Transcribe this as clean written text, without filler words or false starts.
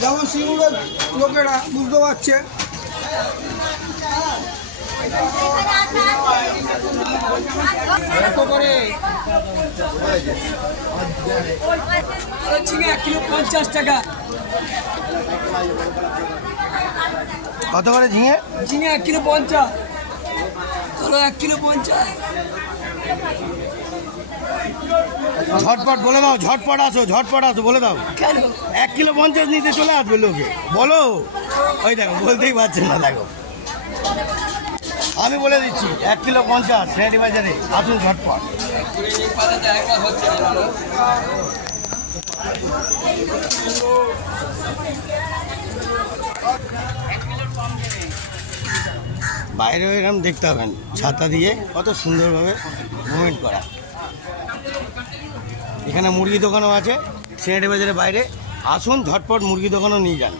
যেমন সিঙ্গুরের লোকেরা বুঝতে পারছে। ঝিঙে 1 কিলো 50 টাকা। কত করে ঝিঙে? ঝিঙে 1 কিলো 50। ধরো 1 কিলো 50। ঝটপট বলে দাও, ঝটপট আসো বলে দাও। কেন 1 কিলো 50 নিতে চলে আসবে লোকে, বলো। ওই দেখো বলতেই পারছেন না, দেখো আমি বলে দিচ্ছি 1 কিলো 50 শেয়ারি বাজারে, আসুন ঝটপট। বাইরেও এরকম দেখতে হবেন, ছাতা দিয়ে কত সুন্দরভাবে মুভমেন্ট করা। এখানে মুরগি দোকানও আছে শেয়ারি বাজারের বাইরে, আসুন ঝটপট মুরগি দোকানও নিয়ে যান।